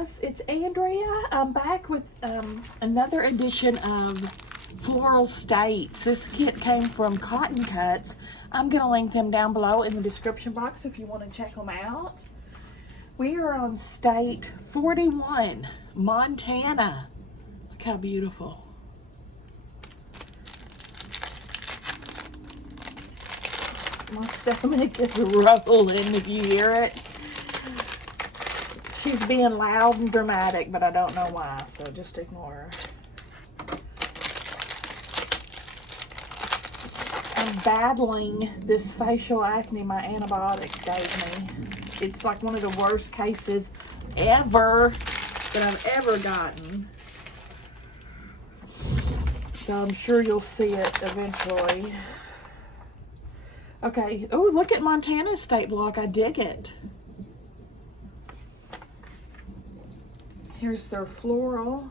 guys, it's Andrea. I'm back with another edition of Floral States. This kit came from Cotton Cuts. I'm going to link them down below in the description box if you want to check them out. We are on state 41, Montana. Look how beautiful. My stomach is rolling if you hear it. She's being loud and dramatic, but I don't know why, so just ignore her. I'm battling this facial acne my antibiotics gave me. It's like one of the worst cases ever that I've ever gotten. So I'm sure you'll see it eventually. Okay, oh, look at Montana's state block. I dig it. Here's their floral.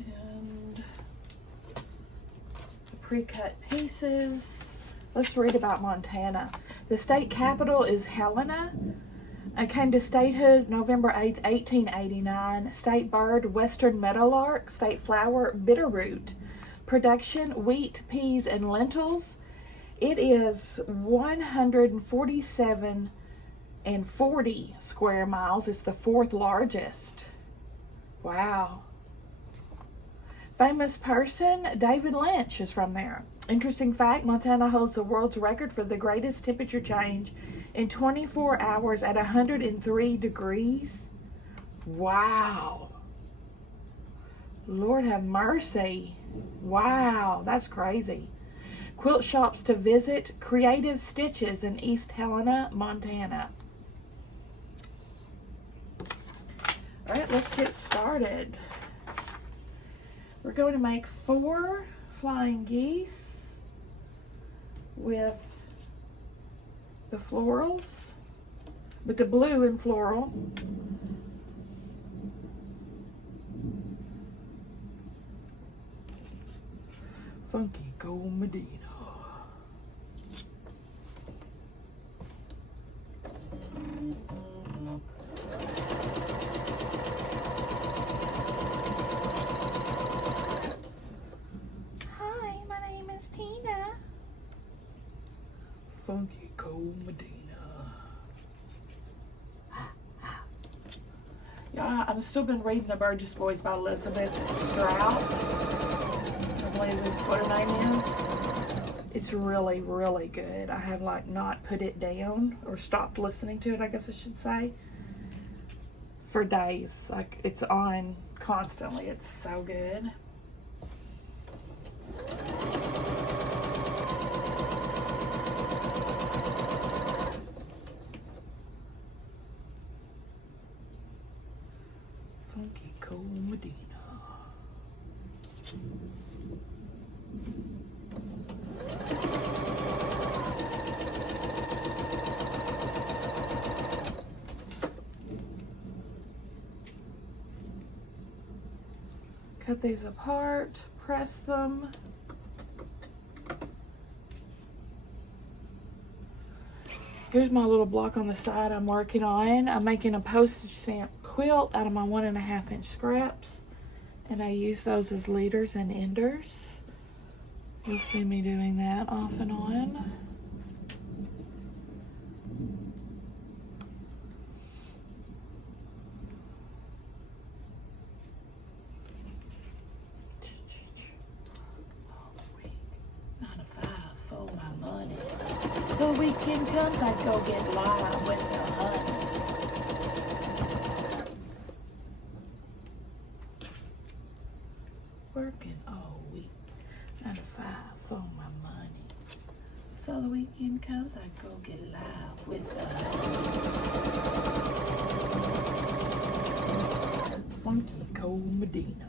And the pre-cut pieces. Let's read about Montana. The state capital is Helena. I came to statehood November 8th, 1889. State bird, western meadowlark. State flower, bitterroot. Production, wheat, peas, and lentils. It is 147.40 square miles. It's the 4th largest. Wow. Famous person, David Lynch is from there. Interesting fact, Montana holds the world's record for the greatest temperature change in 24 hours at 103 degrees. Wow. Lord have mercy. Wow, that's crazy. Quilt shops to visit, Creative Stitches in East Helena, Montana. All right, let's get started. We're going to make 4 flying geese with the florals, with the blue and floral. Funky Gold Medina. Hi, my name is Tina. Funky Gold Medina. Yeah, I've still been reading The Burgess Boys by Elizabeth Strout. I believe that's what her name is. It's really, really good. I have like not put it down or stopped listening to it, I guess I should say, for days. Like, it's on constantly. It's so good. Funky Gold Medina. Cut these apart, press them. Here's my little block on the side I'm working on. I'm making a postage stamp quilt out of my 1.5 inch scraps, and I use those as leaders and enders. You'll see me doing that off and on. So the weekend comes, I go get live with the honey. Working all week, 9 to 5 for my money. So the weekend comes, I go get live with the honey. Funky Gold Medina.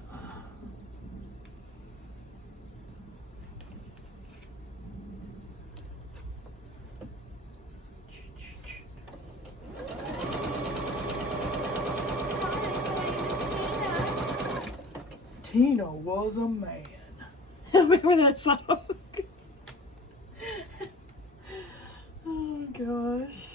Tina was a man. Remember that song? Oh gosh.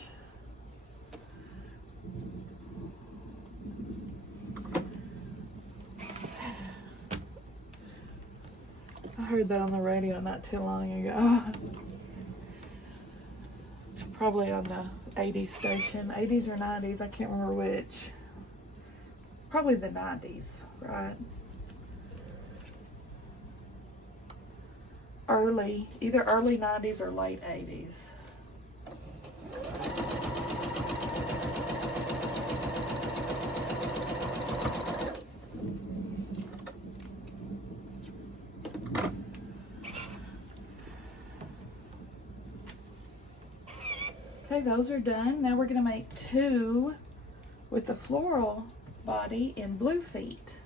I heard that on the radio not too long ago. Probably on the 80s station. 80s or 90s, I can't remember which. Probably the 90s, right? Either early 90s or late 80s. Okay, those are done. Now we're going to make 2 with the floral body in blue feet.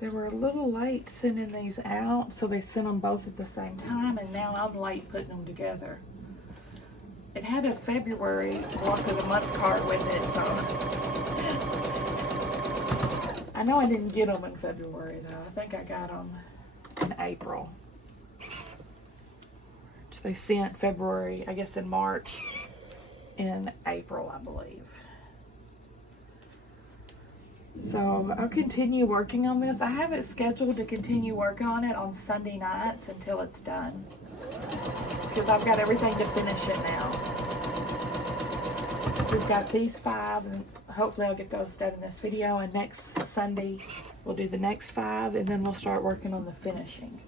They were a little late sending these out, so they sent them both at the same time, and now I'm late putting them together. It had a February block of the month card with it, so I know I didn't get them in February though. I think I got them in April. They sent February, I guess in March, in April, I believe. So I'll continue working on this. I have it scheduled to continue working on it on Sunday nights until it's done, because I've got everything to finish it now. We've got these 5, and hopefully I'll get those done in this video, and next Sunday we'll do the next 5, and then we'll start working on the finishing.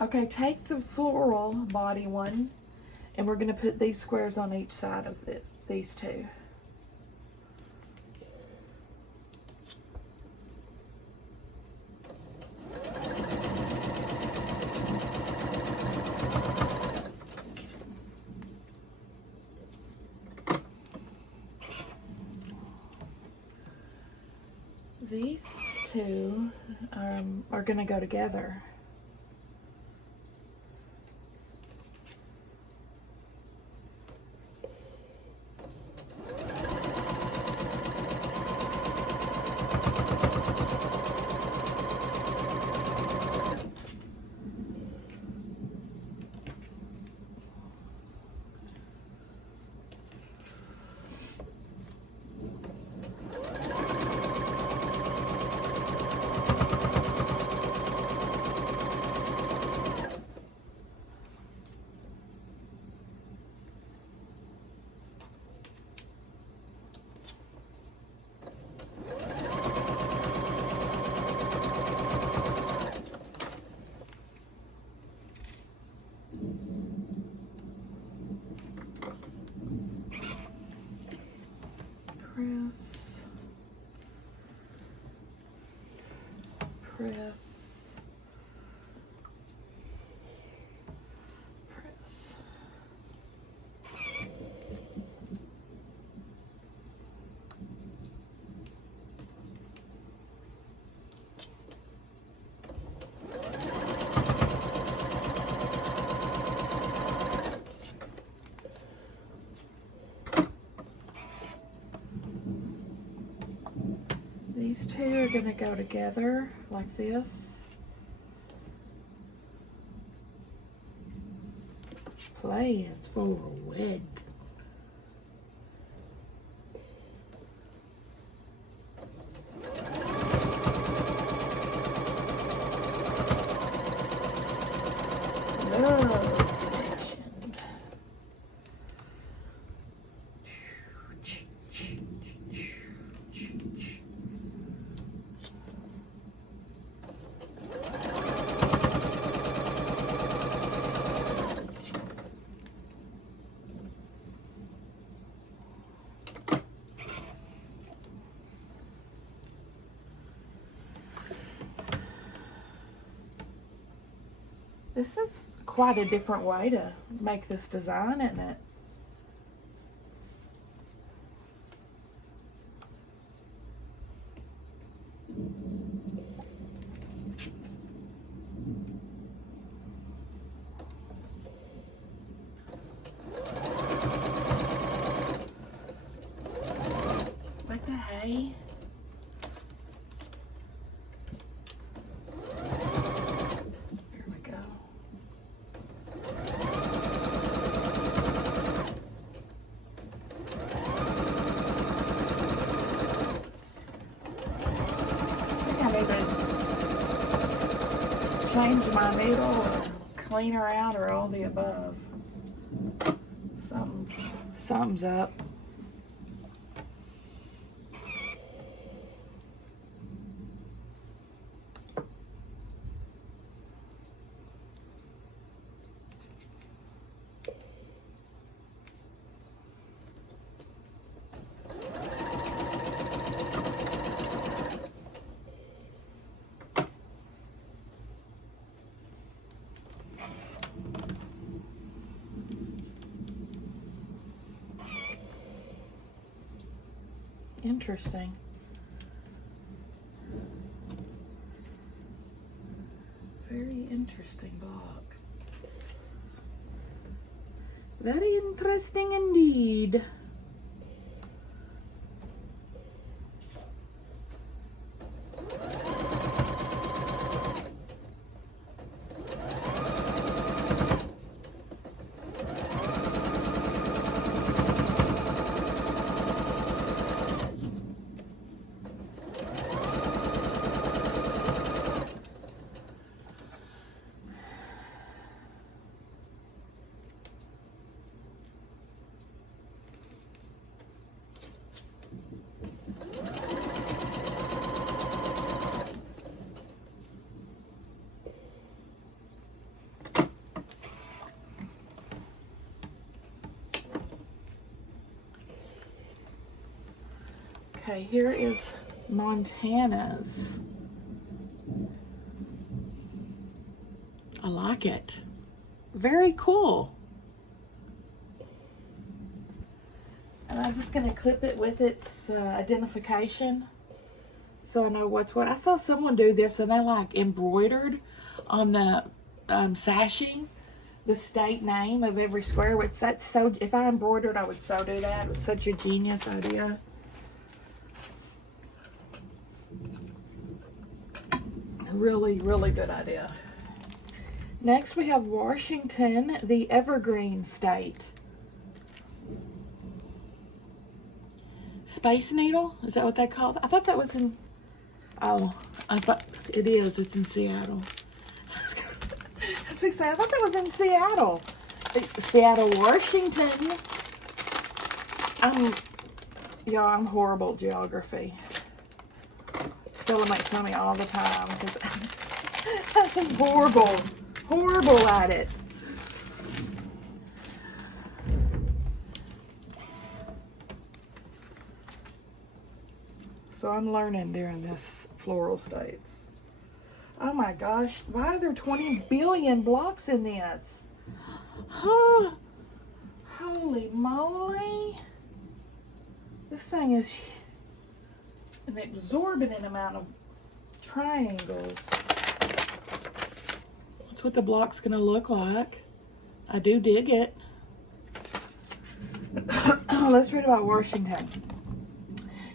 Okay, take the floral body one, and we're going to put these squares on each side of these 2. These 2 are going to go together. Press, press. These 2 are going to go together like this. Plans for a wedding. Love connection. This is quite a different way to make this design, isn't it? Like the hay. Here we go. I need to change my needle or clean her out or all the above. Something's up. Interesting. Very interesting block. Very interesting indeed. Okay, here is Montana's. I like it. Very cool. And I'm just going to clip it with its identification so I know what's what. I saw someone do this and they like embroidered on the sashing the state name of every square, which that's so, if I embroidered, I would so do that. It was such a genius idea. Really, really good idea. Next we have Washington, the evergreen state. Space Needle, is that what they call it? I thought that was in, oh, I thought it is, it's in Seattle. I was going to say, I thought that was in Seattle. It's Seattle, Washington. I'm horrible at geography. Stella makes fun of me all the time because I'm horrible at it. So I'm learning during this floral states. Oh my gosh, why are there 20 billion blocks in this? Huh? Holy moly. This thing is an exorbitant amount of triangles. That's what the block's gonna look like. I do dig it. Let's read about Washington.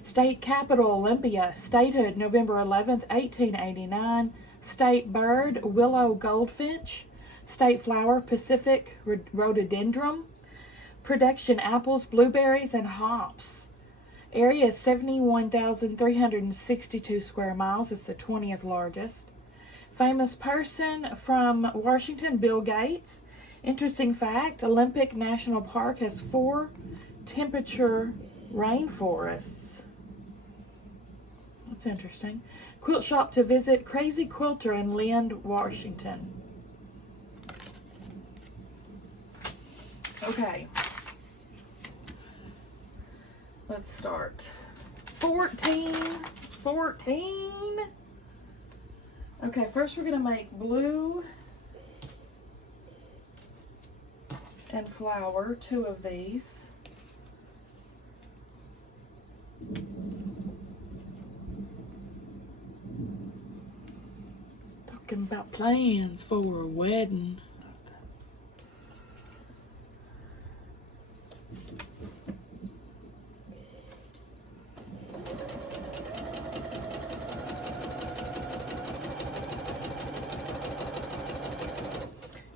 State capital, Olympia. Statehood, November 11th, 1889. State bird, willow goldfinch. State flower, Pacific rhododendron. Production, apples, blueberries, and hops. Area is 71,362 square miles. It's the 20th largest. Famous person from Washington, Bill Gates. Interesting fact, Olympic National Park has 4 temperature rainforests. That's interesting. Quilt shop to visit, Crazy Quilter in Lind, Washington. Okay. Let's start. 14. Okay, first we're going to make blue and Flower, 2 of these. Talking about plans for a wedding.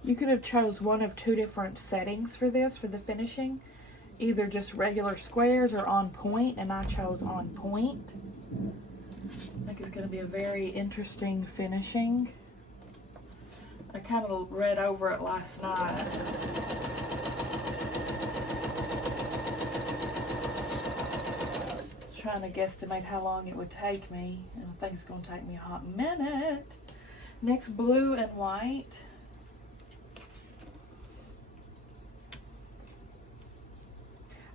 You could have chose one of 2 different settings for this, for the finishing. Either just regular squares or on point, and I chose on point. I think it's going to be a very interesting finishing. I kind of read over it last night. Trying to guesstimate how long it would take me, and I think it's going to take me a hot minute. Next, blue and white.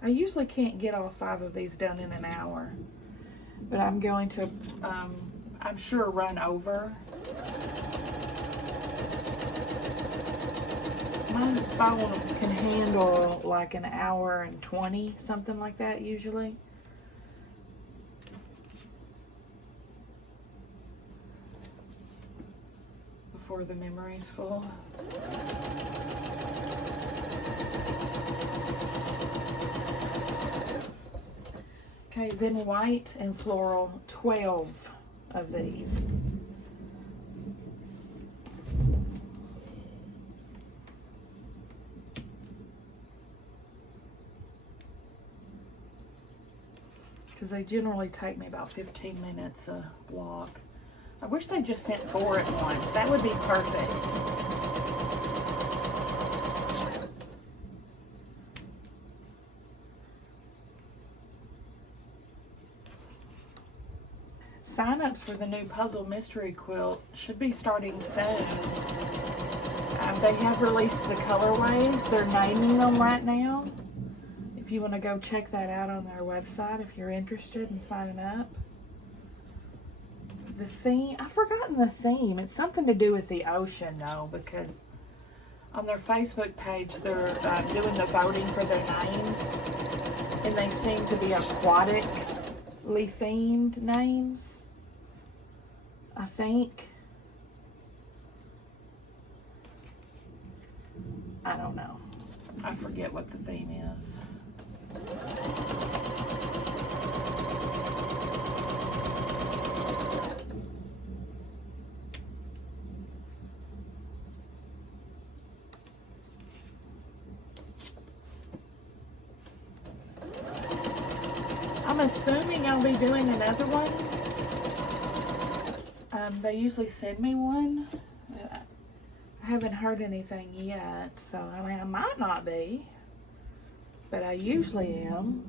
I usually can't get all 5 of these done in an hour, but I'm going to, I'm sure, run over. My phone can handle like an hour and 20, something like that usually. Before the memory's full. Okay, then white and floral, 12 of these. Because they generally take me about 15 minutes a block. I wish they just sent 4 at once. That would be perfect. Sign-ups for the new puzzle mystery quilt should be starting soon. They have released the colorways. They're naming them right now. If you want to go check that out on their website, if you're interested in signing up. The theme, I've forgotten the theme. It's something to do with the ocean though, because on their Facebook page they're doing the voting for their names, and they seem to be aquatically themed names, I think. I don't know. I forget what the theme is. I'm assuming I'll be doing another one. They usually send me one. I haven't heard anything yet, so I mean, I might not be, but I usually am.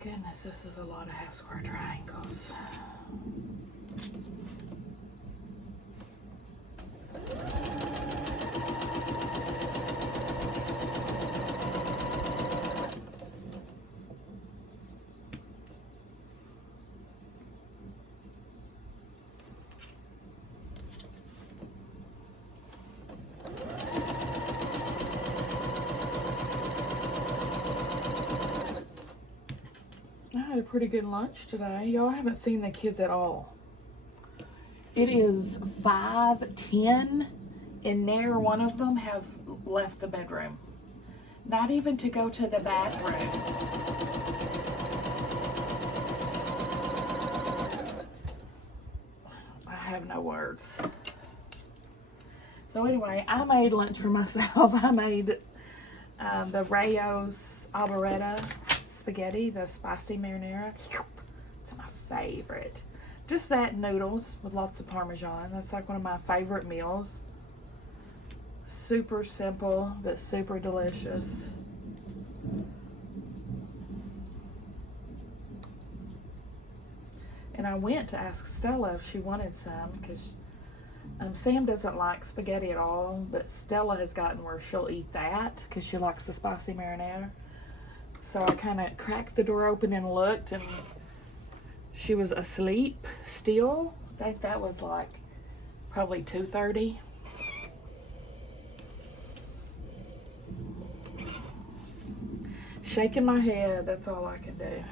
Goodness, this is a lot of half square triangles. A pretty good lunch today. Y'all haven't seen the kids at all. It is 5:10 and ne'er one of them have left the bedroom. Not even to go to the bathroom. I have no words. So anyway, I made lunch for myself. I made the Rayo's Albaretta spaghetti, the spicy marinara. It's my favorite. Just that, noodles with lots of Parmesan. That's like one of my favorite meals. Super simple, but super delicious. And I went to ask Stella if she wanted some, because Sam doesn't like spaghetti at all, but Stella has gotten where she'll eat that because she likes the spicy marinara. So I kind of cracked the door open and looked, and she was asleep still. I think that was like probably 2:30. Shaking my head, that's all I can do.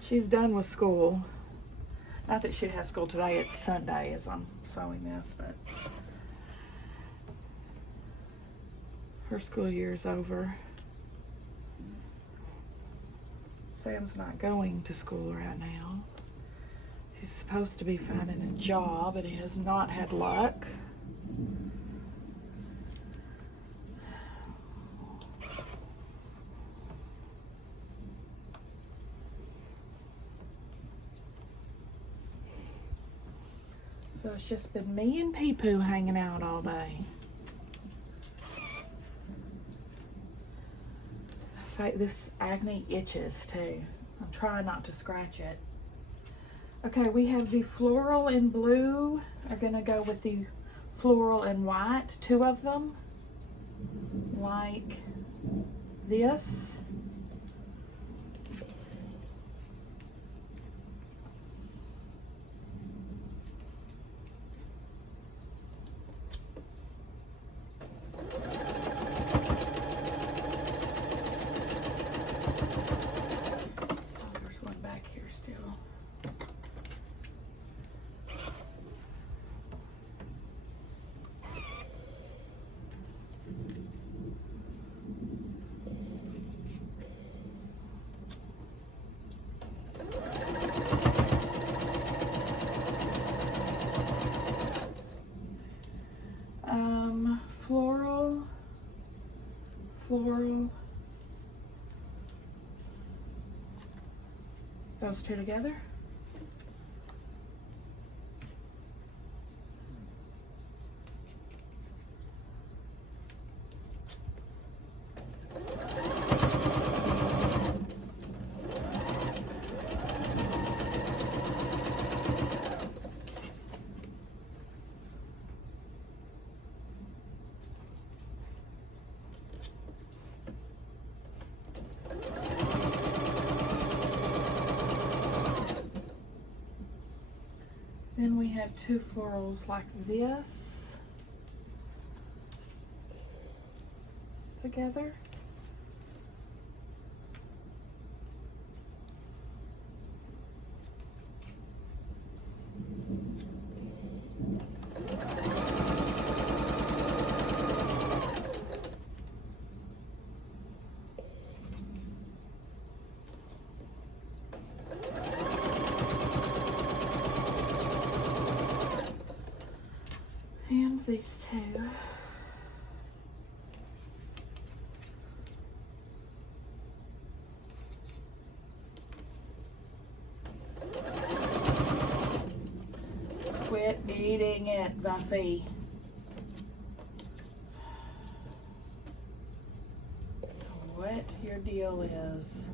She's done with school. Not that she has school today, it's Sunday as I'm sewing this, but her school year's over. Sam's not going to school right now. He's supposed to be finding a job, but he has not had luck. So it's just been me and Pee-Poo hanging out all day. This acne itches too. I'm trying not to scratch it. Okay, we have the floral in blue. Are gonna go with the floral in white, 2 of them. Like this. Floral. Those 2 together. Then we have 2 florals like this together. And these 2. Quit eating it, Buffy. What your deal is.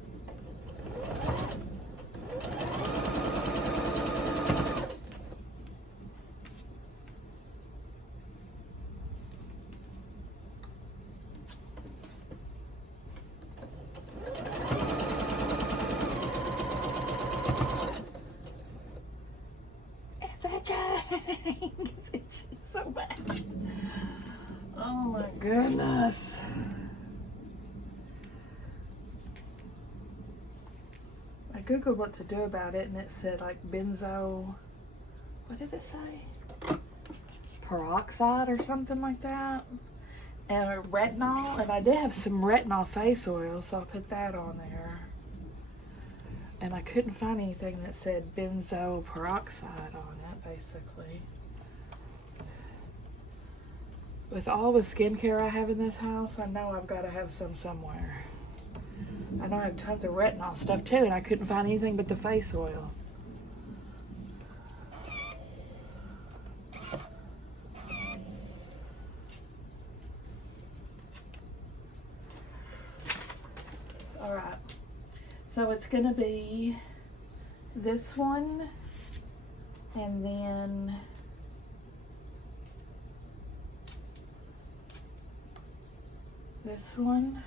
It's itching so bad. Oh my goodness. Googled what to do about it, and it said like benzo, what did it say? Peroxide or something like that. And retinol, and I did have some retinol face oil, so I put that on there. And I couldn't find anything that said benzo peroxide on it, basically. With all the skincare I have in this house, I know I've got to have some somewhere. I know I have tons of retinol stuff too, and I couldn't find anything but the face oil. Alright, so it's going to be this one, and then this one.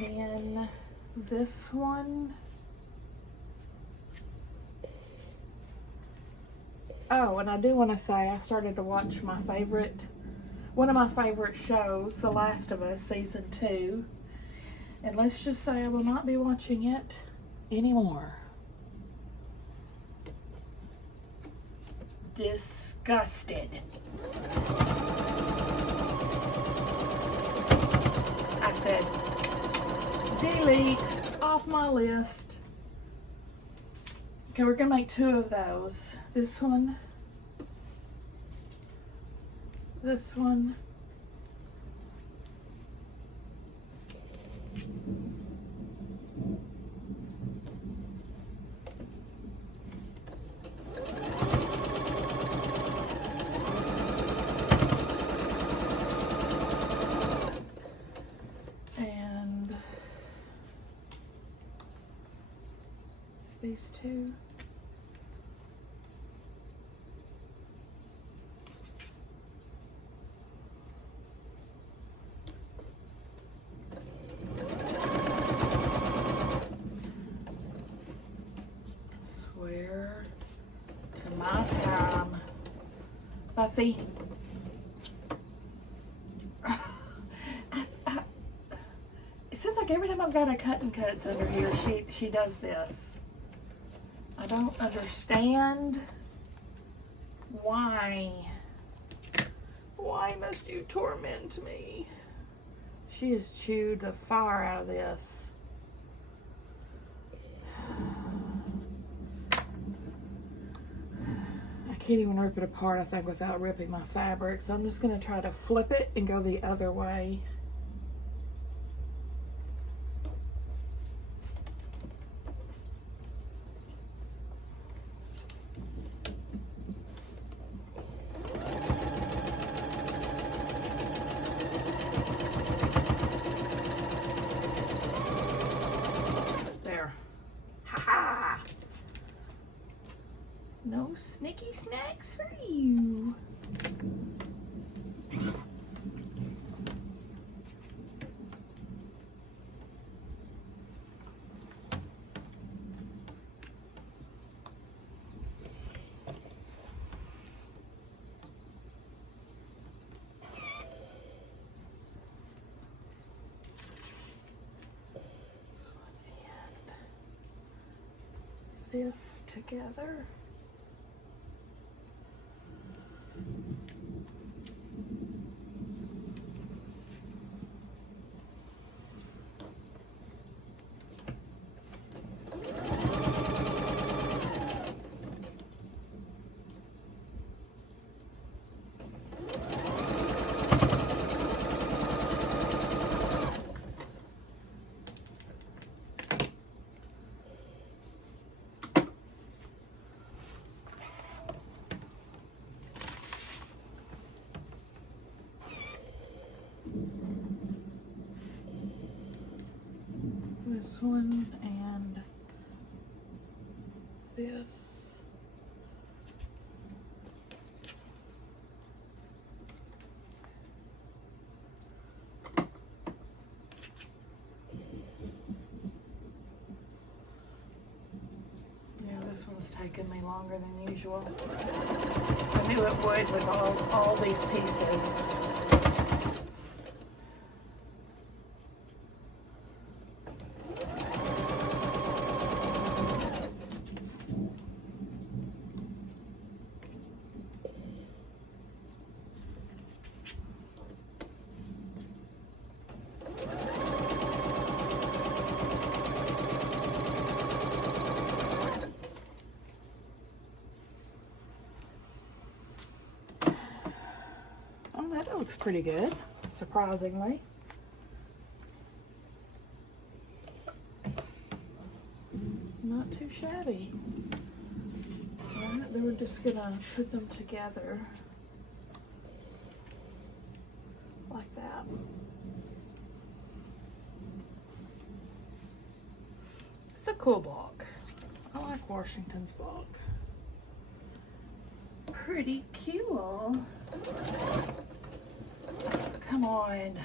Then this one. Oh, and I do want to say I started to watch one of my favorite shows, The Last of Us season 2. And let's just say I will not be watching it anymore. Disgusted. I said, delete off my list. Okay, we're gonna make 2 of those. This one. This one. And these 2. Swear to my time. Buffy. It seems like every time I've got a cut and cuts under here, she does this. I don't understand why. Why must you torment me? She has chewed the fire out of this. I can't even rip it apart, I think, without ripping my fabric. So I'm just going to try to flip it and go the other way. No snicky snacks for you. This together. This one and this. is taking me longer than usual. I knew it would with all these pieces. That looks pretty good, surprisingly. Not too shabby. Alright, then we're just gonna put them together like that. It's a cool block. I like Washington's block. Pretty cool. Come on.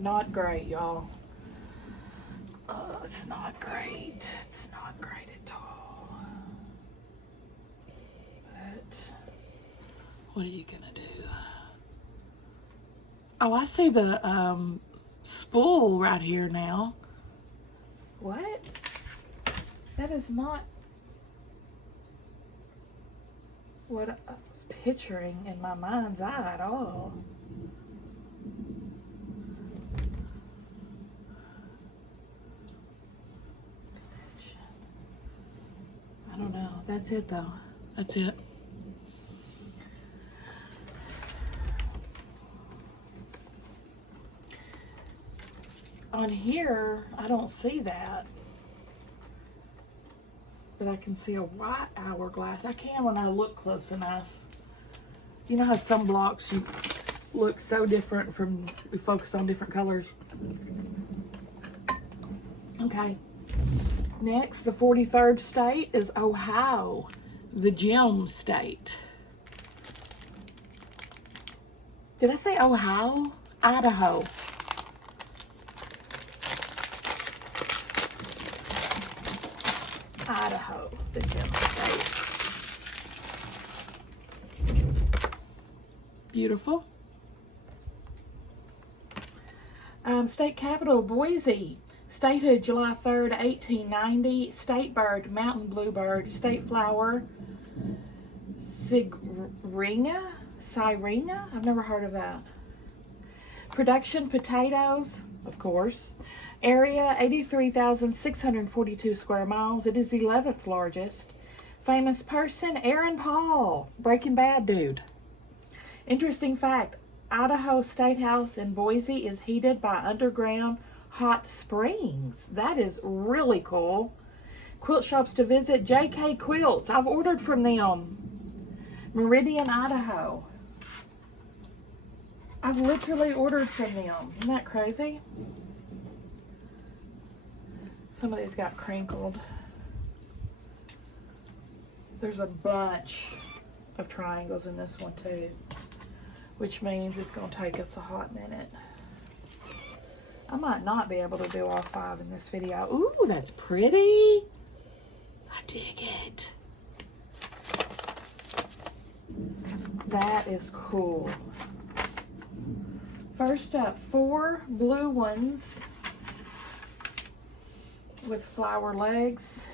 Not great, y'all. It's not great. It's not great at all. But what are you gonna do? Oh, I see the spool right here now. What? That is not what I was picturing in my mind's eye at all. I don't know. That's it though. That's it. On here, I don't see that. But I can see a white hourglass. I can when I look close enough. You know how some blocks you look so different from, we focus on different colors. Okay. Next, the 43rd state is Ohio, the gem state. Did I say Ohio? Idaho. Idaho, the gem state. Beautiful. State capital, Boise. Statehood, July 3rd, 1890. State bird, mountain bluebird. State flower, Syringa? I've never heard of that. Production, potatoes, of course. Area, 83,642 square miles. It is the 11th largest. Famous person, Aaron Paul, Breaking Bad dude. Interesting fact, Idaho State House in Boise is heated by underground hot springs. That is really cool. Quilt shops to visit, JK Quilts. I've ordered from them. Meridian, Idaho. I've literally ordered from them. Isn't that crazy? Some of these got crinkled. There's a bunch of triangles in this one too, which means it's going to take us a hot minute. I might not be able to do all 5 in this video. Ooh, that's pretty. I dig it. That is cool. First up, 4 blue ones with flower legs.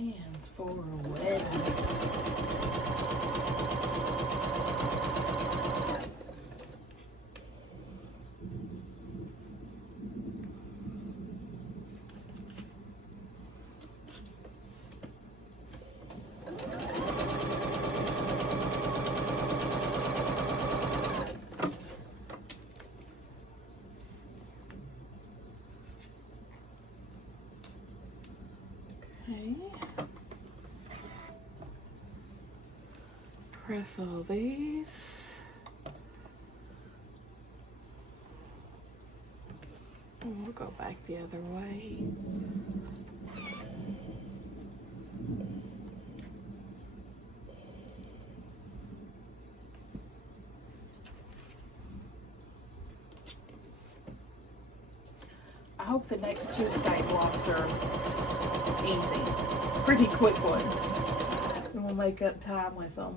Plans for a wedding. Okay. Press all these. And we'll go back the other way. I hope the next two state blocks are easy, pretty quick ones, and we'll make up time with them.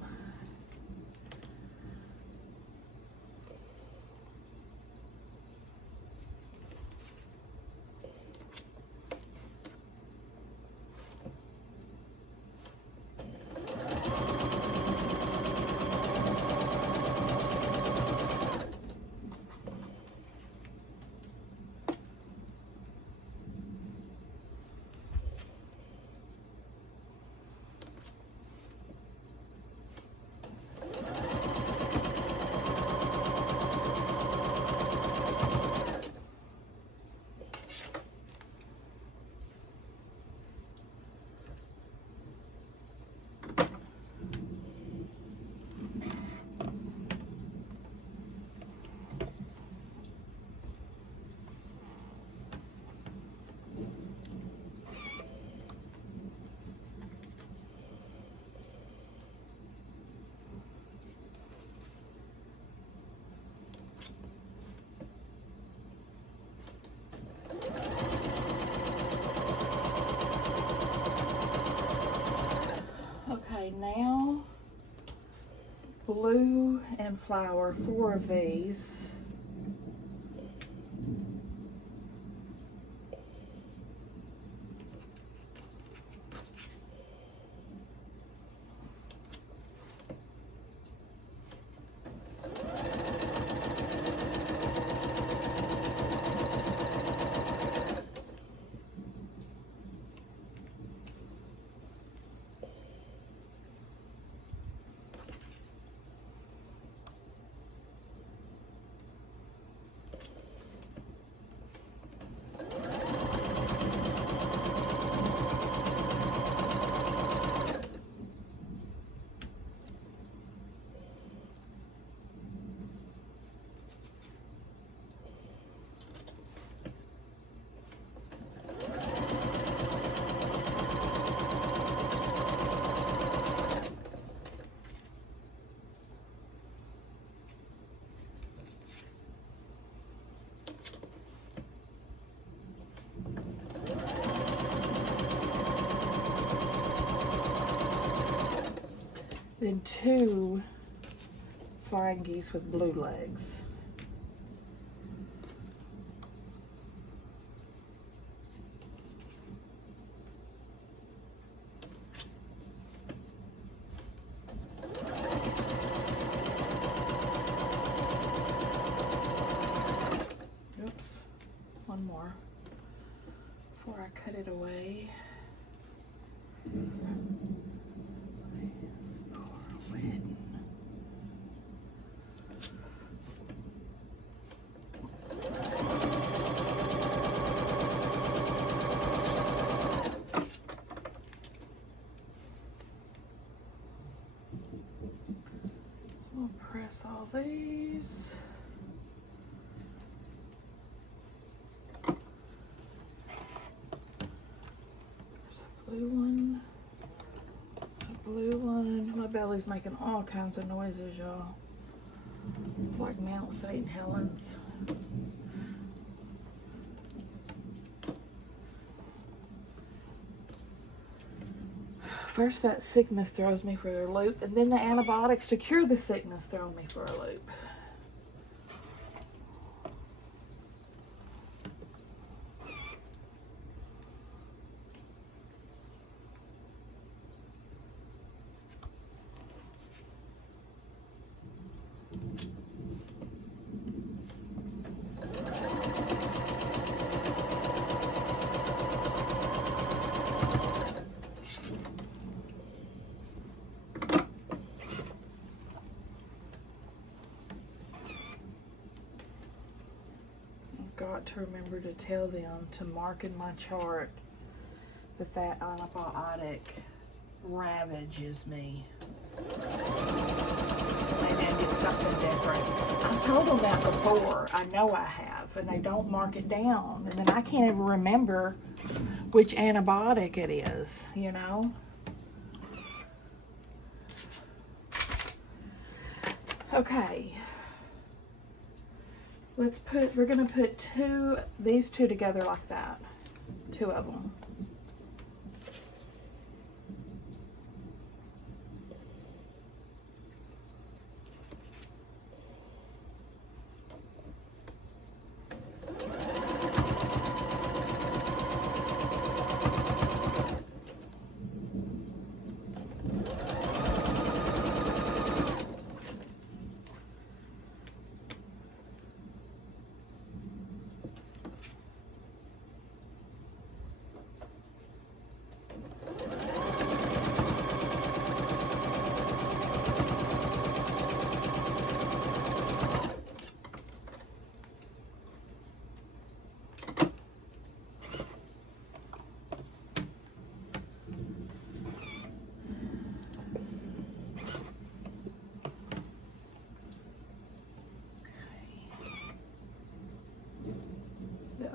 Okay, now blue and flower, 4 of these. Then 2 flying geese with blue legs. Oops, one more before I cut it away. We'll press all these. There's a blue one. A blue one. My belly's making all kinds of noises, y'all. It's like Mount St. Helens. First that sickness throws me for a loop, and then the antibiotics to cure the sickness throw me for a loop. got to remember to tell them to mark in my chart that antibiotic ravages me. And then get something different. I've told them that before. I know I have. And they don't mark it down. And then I can't ever remember which antibiotic it is, you know? Okay. We're gonna put these two together like that. Two of them.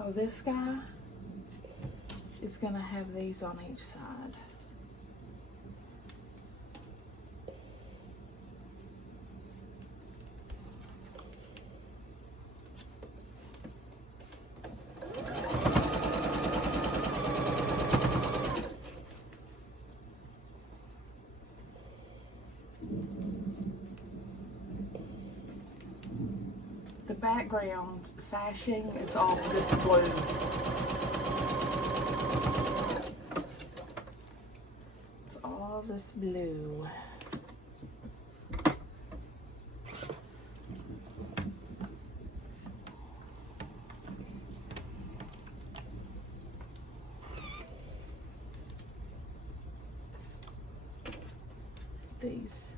Oh, this guy is going to have these on each side. The background sashing is all this blue. It's all this blue. These.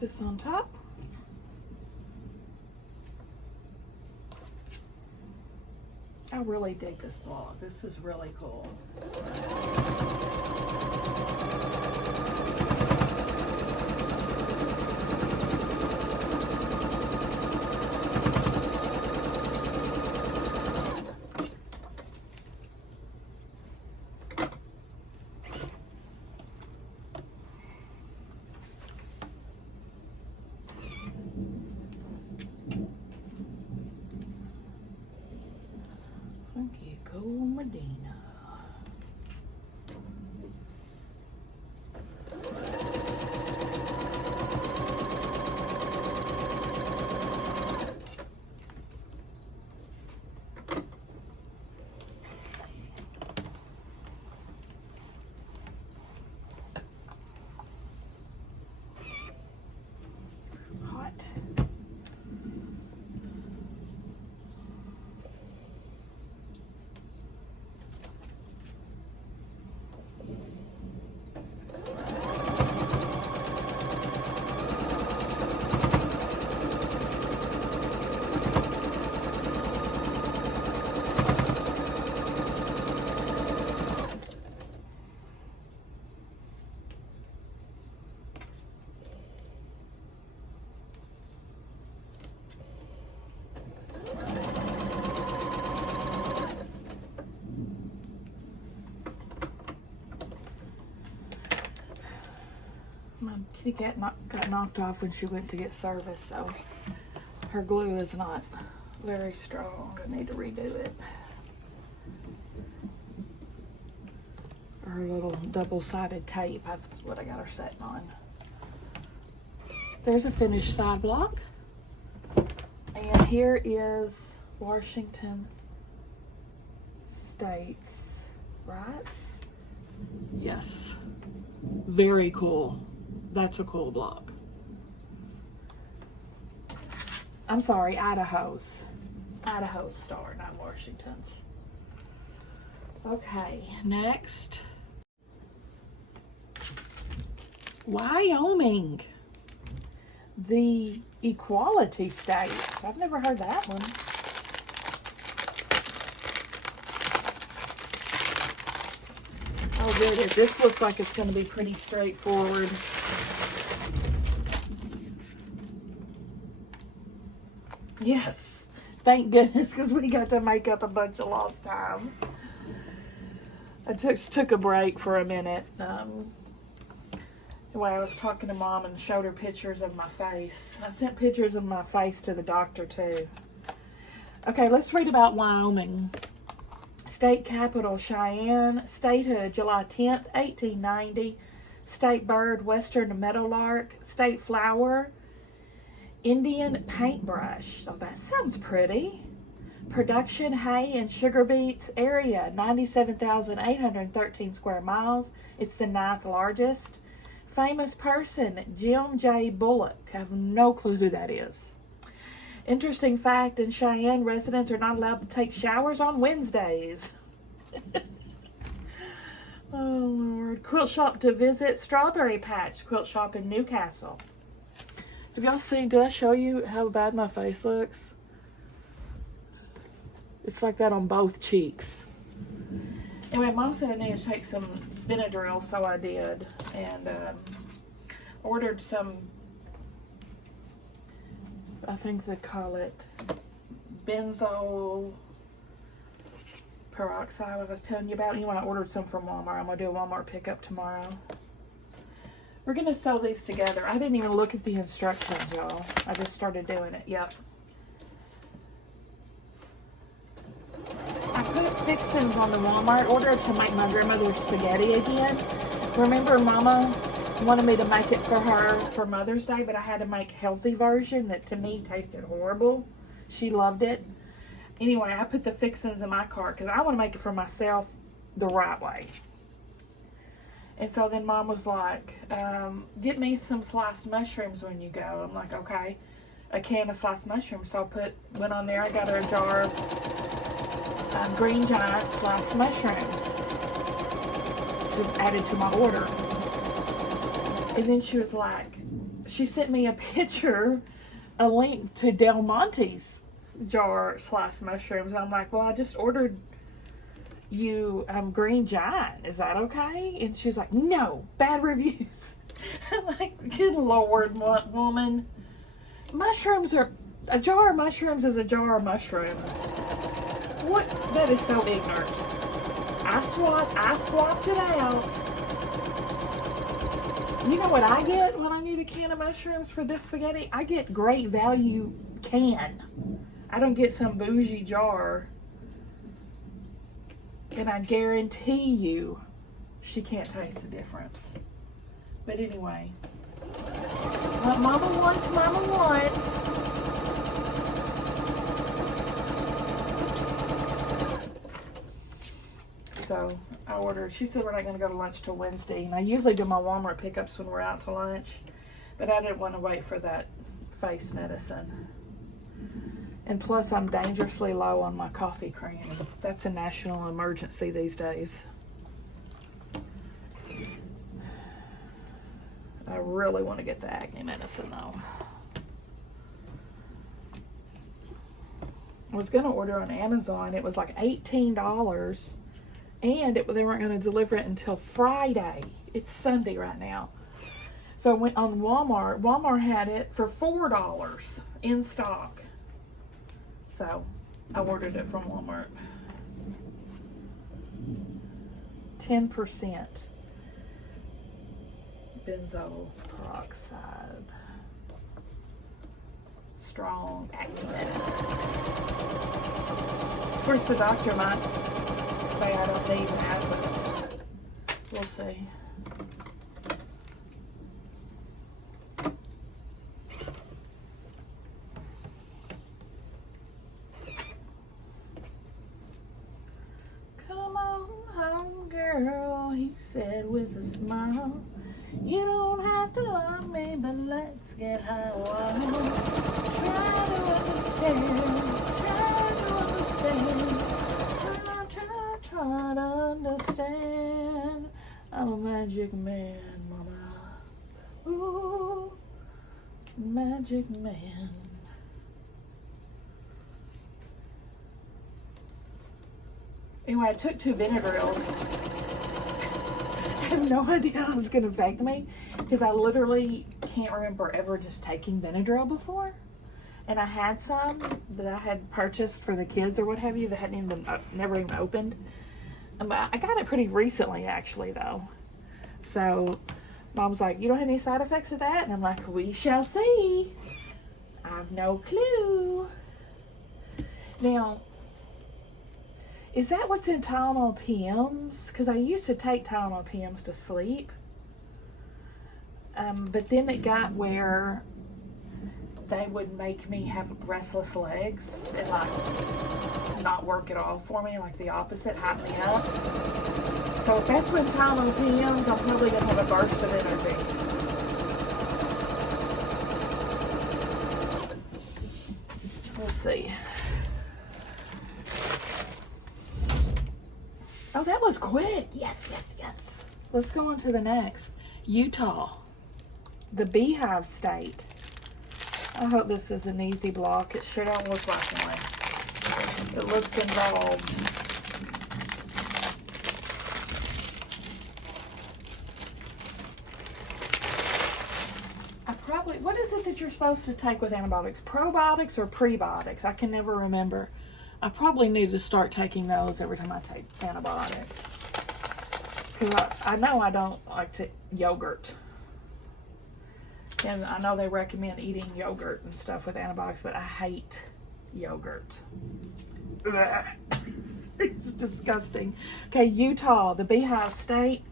This on top. I really dig this block. This is really cool. kitty cat got knocked off when she went to get service, so her glue is not very strong. I need to redo it. Her little double-sided tape, that's what I got her setting on. There's a finished side block. And here is Washington States, right? Yes. Very cool. That's a cool block. I'm sorry, Idaho's. Idaho's star, not Washington's. Okay, next. Wyoming. The equality state. I've never heard that one. Oh goodness, this looks like it's going to be pretty straightforward. Yes, thank goodness, because we got to make up a bunch of lost time. I took a break for a minute. Anyway, I was talking to Mom and showed her pictures of my face. I sent pictures of my face to the doctor too. Okay, let's read about Wyoming. State capital, Cheyenne. Statehood, July 10th, 1890. State bird, western meadowlark. State flower, Indian paintbrush. Oh, that sounds pretty. Production, hay and sugar beets. Area, 97,813 square miles. It's the 9th largest. Famous person, Jim J. Bullock. I have no clue who that is. Interesting fact, in Cheyenne, residents are not allowed to take showers on Wednesdays. Oh, Lord. Quilt shop to visit, Strawberry Patch Quilt Shop in Newcastle. Have y'all seen, did I show you how bad my face looks? It's like that on both cheeks. Anyway, Mom said I needed to take some Benadryl, so I did. And ordered some, I think they call it benzoyl peroxide, I was telling you about. Anyway, I ordered some from Walmart. I'm going to do a Walmart pickup tomorrow. We're going to sew these together. I didn't even look at the instructions, y'all. I just started doing it. Yep. I put fixings on the Walmart order to make my grandmother's spaghetti again. Remember, Mama wanted me to make it for her for Mother's Day, but I had to make a healthy version that to me tasted horrible. She loved it. Anyway, I put the fixings in my cart because I want to make it for myself the right way. And so then Mom was like, get me some sliced mushrooms when you go. I'm like, okay. A can of sliced mushrooms. So I went on there. I got her a jar of Green Giant sliced mushrooms added to my order. And then she was like, she sent me a picture, a link to Del Monte's jar sliced mushrooms. And I'm like, well, I just ordered you Green Giant. Is that okay? And she was like, no, bad reviews. I'm like, good Lord, woman. Mushrooms are, a jar of mushrooms is a jar of mushrooms. What? That is so ignorant. I swapped it out. You know what I get when I need a can of mushrooms for this spaghetti? I get Great Value can. I don't get some bougie jar. And I guarantee you, she can't taste the difference. But anyway, what Mama wants, Mama wants. So I ordered, she said we're not going to go to lunch till Wednesday. And I usually do my Walmart pickups when we're out to lunch. But I didn't want to wait for that face medicine. And plus I'm dangerously low on my coffee cream. That's a national emergency these days. I really want to get the acne medicine though. I was going to order on Amazon. It was like $18. And they weren't going to deliver it until Friday. It's Sunday right now. So I went on Walmart. Walmart had it for $4 in stock. So I ordered it from Walmart. 10%. benzoyl peroxide. Strong acne medicine. Of course, the doctor might say I don't need that, but we'll see. Come on home, girl, he said with a smile. You don't have to love me, but let's get high a while. Try to understand. Try to understand. I'm a magic man, mama. Ooh, magic man. Anyway, I took 2 Benadryls. I have no idea how it's going to affect me because I literally can't remember ever just taking Benadryl before. And I had some that I had purchased for the kids or what have you that hadn't even been, never even opened. I got it pretty recently actually though. So Mom's like, you don't have any side effects of that? And I'm like, we shall see. I have no clue. Now, is that what's in Tylenol PMs? Because I used to take Tylenol PMs to sleep. But then it got where they would make me have restless legs and like not work at all for me, like the opposite, hype me up. So if that's when Tylenol PMs, I'm probably going to have a burst of energy. We'll see. Oh, that was quick. Yes, yes, yes. Let's go on to the next. Utah, the beehive state. I hope this is an easy block. It sure don't look like one. It looks involved. What is it that you're supposed to take with antibiotics? Probiotics or prebiotics? I can never remember. I probably need to start taking those every time I take antibiotics. Because I know I don't like to yogurt. And I know they recommend eating yogurt and stuff with antibiotics, but I hate yogurt. It's disgusting. Okay, Utah, the beehive state.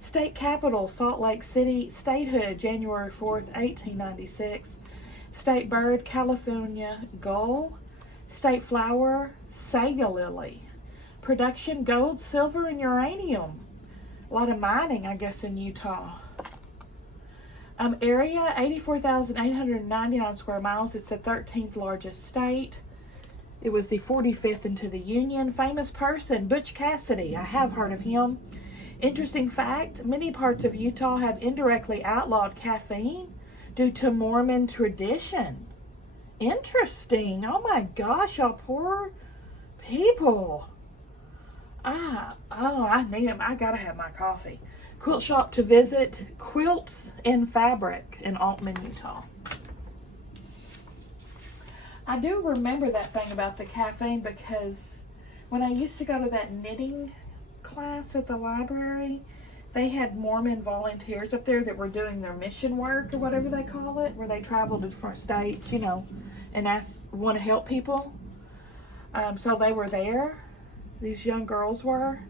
State capital, Salt Lake City. Statehood, January 4th, 1896. State bird, California gull. State flower, saga lily. Production, gold, silver, and uranium. A lot of mining, I guess, in Utah. Area, 84,899 square miles. It's the 13th largest state. It was the 45th into the Union. Famous person, Butch Cassidy. I have heard of him. Interesting fact, many parts of Utah have indirectly outlawed caffeine due to Mormon tradition. Interesting. Oh my gosh, y'all poor people. I need them. I gotta have my coffee. Quilt shop to visit, Quilts and Fabric in Altman, Utah. I do remember that thing about the caffeine because when I used to go to that knitting class at the library, they had Mormon volunteers up there that were doing their mission work or whatever they call it, where they traveled to different states, you know, and want to help people. So they were there, these young girls were,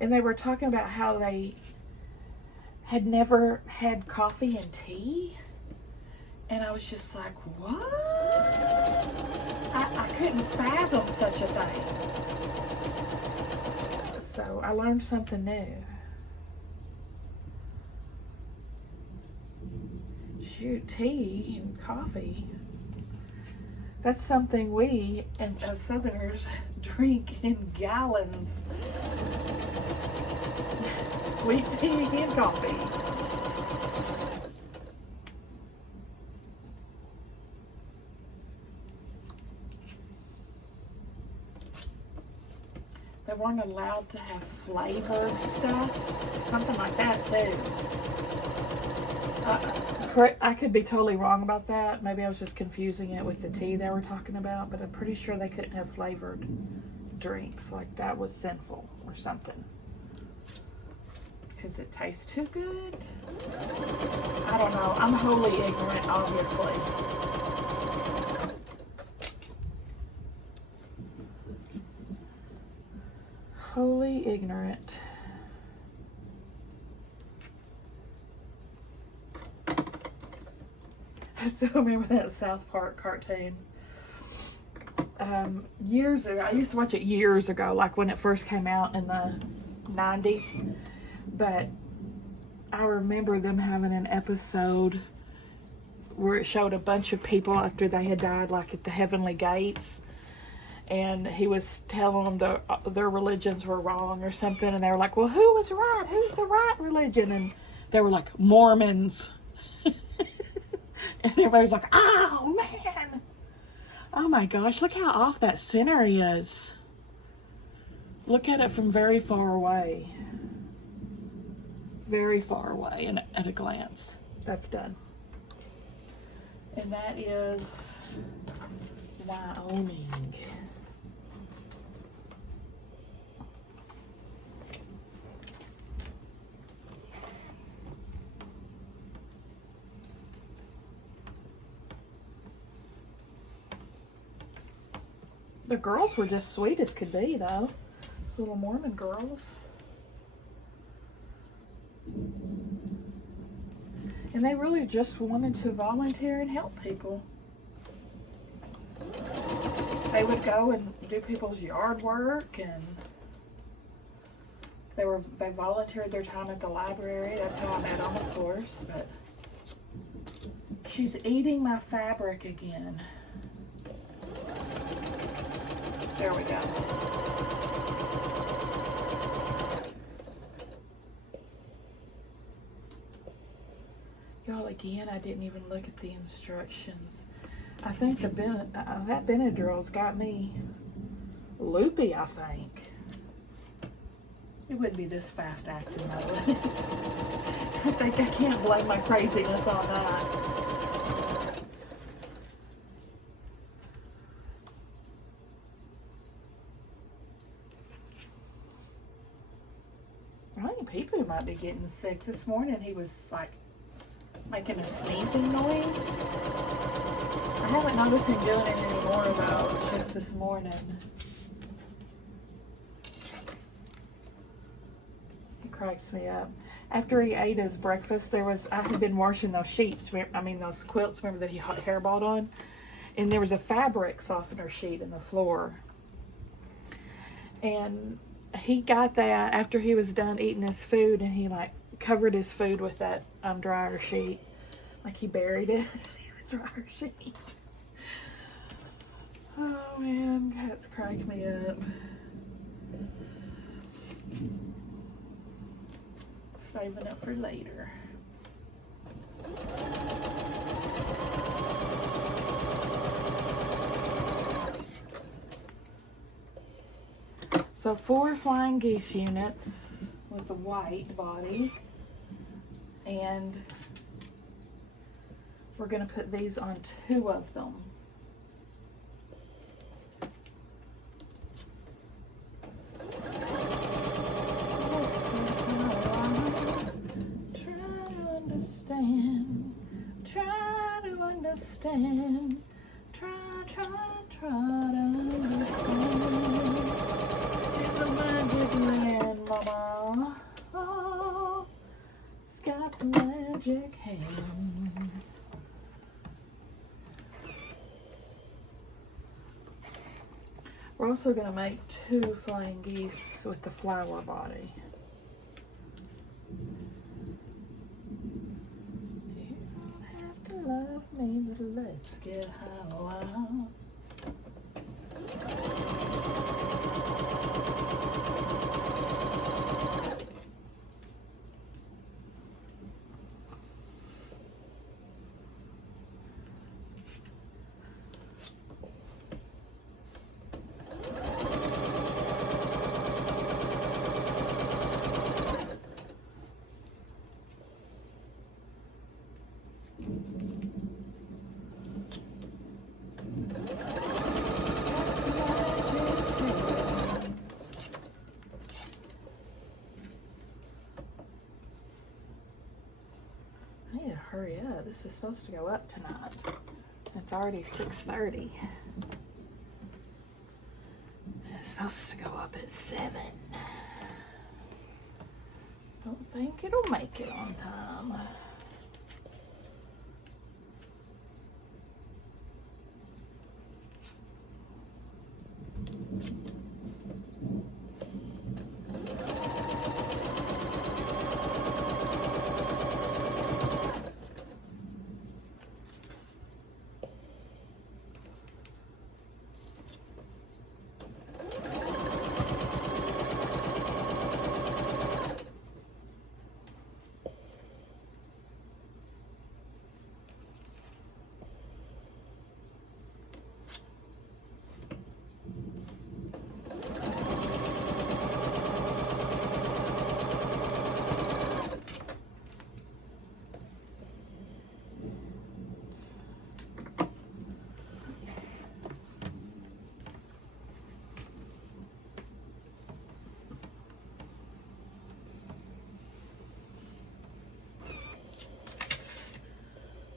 and they were talking about how they had never had coffee and tea. And I was just like, what? I couldn't fathom such a thing. So I learned something new. Shoot, tea and coffee. That's something we as Southerners drink in gallons. Sweet tea and coffee. They weren't allowed to have flavored stuff, something like that too. I could be totally wrong about that. Maybe I was just confusing it with the tea they were talking about, but I'm pretty sure they couldn't have flavored drinks. Like that was sinful or something. because it tastes too good. I don't know. I'm wholly ignorant, obviously. Wholly ignorant. I still remember that South Park cartoon. Years ago, I used to watch it years ago, like when it first came out in the 90s. But I remember them having an episode where it showed a bunch of people after they had died, like at the heavenly gates. And he was telling them their religions were wrong or something. And they were like, well, who was right? Who's the right religion? And they were like, Mormons. And everybody's like, oh, man. Oh, my gosh. Look how off that scenery is. Look at it from very far away. Very far away and at a glance. That's done. And that is Wyoming. The girls were just sweet as could be, though. Those little Mormon girls. And they really just wanted to volunteer and help people. They would go and do people's yard work, and they volunteered their time at the library. That's how I met them, of course. But she's eating my fabric again. There we go. Y'all, again, I didn't even look at the instructions. I think that Benadryl's got me loopy, I think. It wouldn't be this fast acting, though, would it? I think I can't blame my craziness on that. I think Pee-Poo might be getting sick. This morning he was like making a sneezing noise. I haven't noticed him doing it anymore though. It's just this morning. He cracks me up. After he ate his breakfast, I had been washing those sheets. Those quilts, remember that he hairballed on? And there was a fabric softener sheet in the floor. And he got that after he was done eating his food, and he like covered his food with that dryer sheet. Like he buried it in the dryer sheet. Oh man, cats crack me up. Saving it for later. So 4 flying geese units with the white body, and we're going to put these on 2 of them. Try to understand, try to understand. It's a magic land, mama. Oh, it's got the magic hands. We're also going to make 2 flying geese with the flower body. Love me, but let's get high. Wow. supposed to go up tonight. It's already 6:30. It's supposed to go up at 7. Don't think it'll make it on time.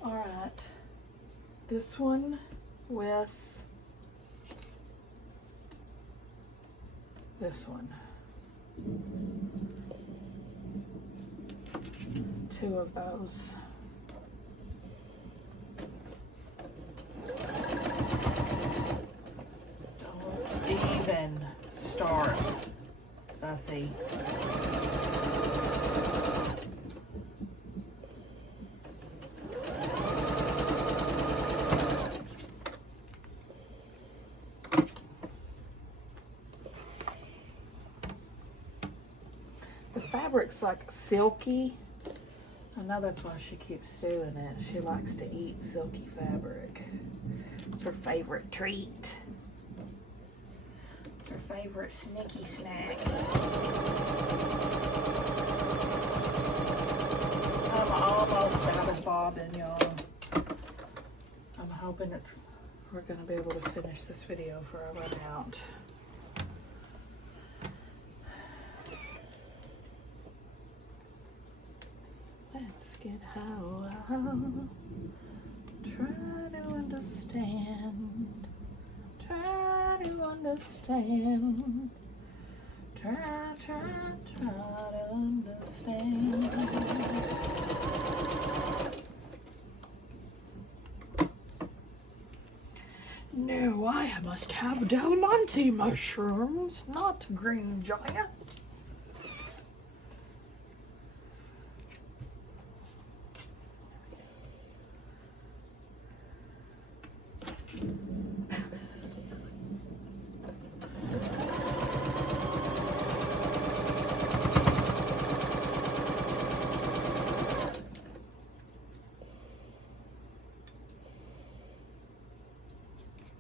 All right, this one with this one. 2 of those. Don't even start, Buffy. Fabric's like silky. I know that's why she keeps doing it. She likes to eat silky fabric. It's her favorite treat. Her favorite sneaky snack. I'm almost out of bobbin, y'all. I'm hoping we're gonna be able to finish this video before I run out. Let's get how try to understand, try to understand, try to understand. No, I must have Del Monte mushrooms, not green giant.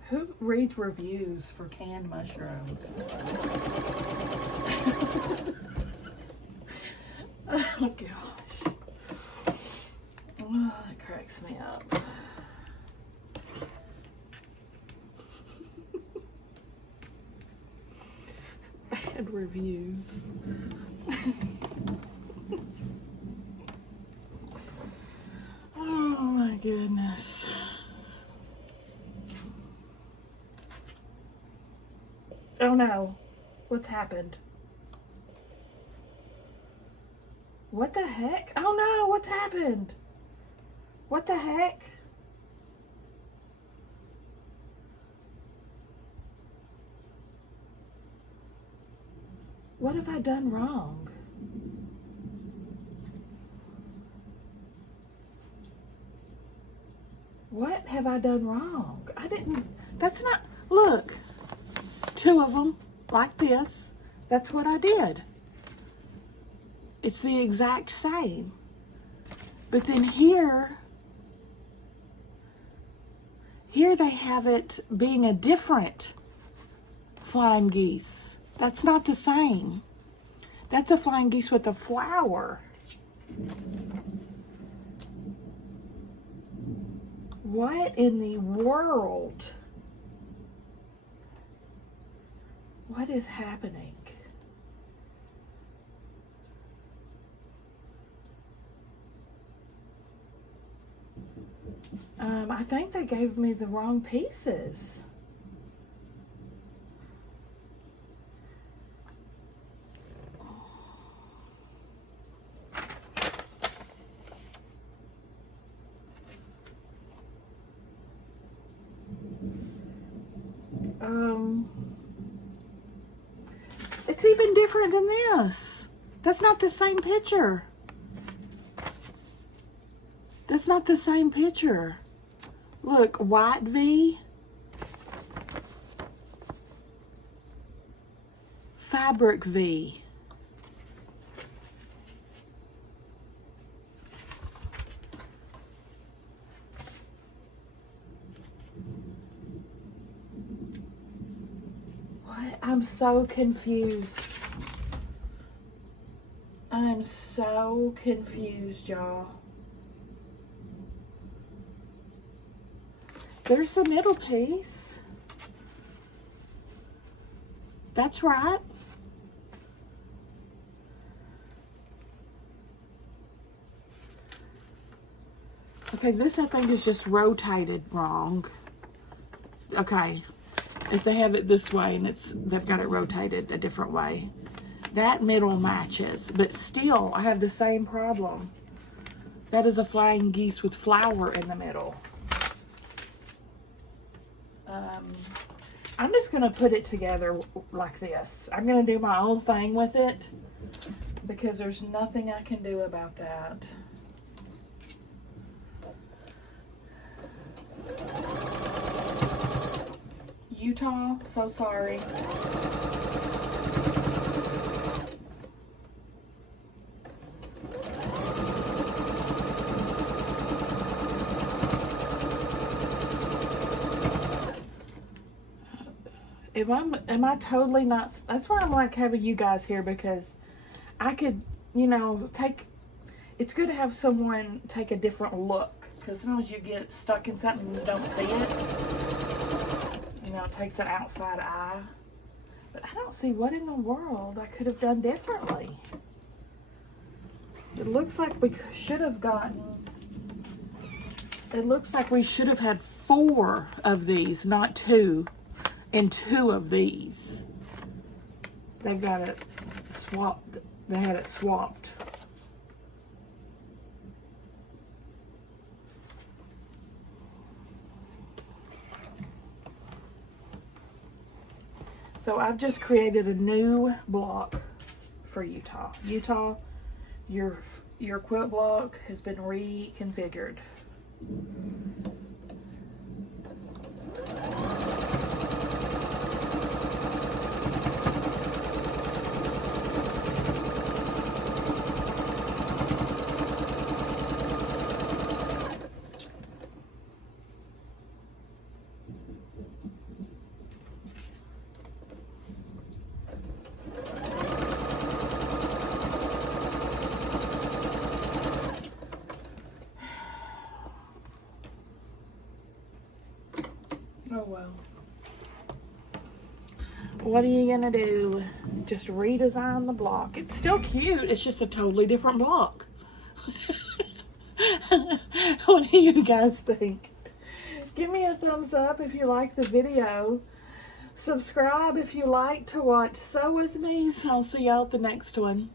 Who reads reviews for canned mushrooms? Oh gosh. Oh, that cracks me up. Bad reviews. Oh my goodness. Oh no, what's happened? What the heck? Oh no, what's happened? What the heck? What have I done wrong? What have I done wrong? I didn't, that's not, look. 2 of them like this. That's what I did. It's the exact same. But then here they have it being a different flying geese. That's not the same. That's a flying geese with a flower. What in the world? What is happening? I think they gave me the wrong pieces. It's even different than this. That's not the same picture. That's not the same picture. Look, white V. Fabric V. What? I'm so confused. I'm so confused, y'all. There's the middle piece. That's right. Okay, this I think is just rotated wrong. Okay, if they have it this way and they've got it rotated a different way. That middle matches, but still I have the same problem. That is a flying geese with flower in the middle. I'm just going to put it together like this. I'm going to do my own thing with it because there's nothing I can do about that. Utah, so sorry. Am I totally not? That's why I'm like having you guys here, because I could, you know, it's good to have someone take a different look, because sometimes you get stuck in something and you don't see it. You know, it takes an outside eye. But I don't see what in the world I could have done differently. It looks like we should have gotten, it looks like we should have had 4 of these, not 2. And 2 of these. They've got it swapped. They had it swapped. So I've just created a new block for Utah. Utah, your quilt block has been reconfigured. Oh well. What are you gonna do? Just redesign the block. It's still cute. It's just a totally different block. What do you guys think? Give me a thumbs up if you like the video. Subscribe if you like to watch Sew With Me. I'll see y'all at the next one.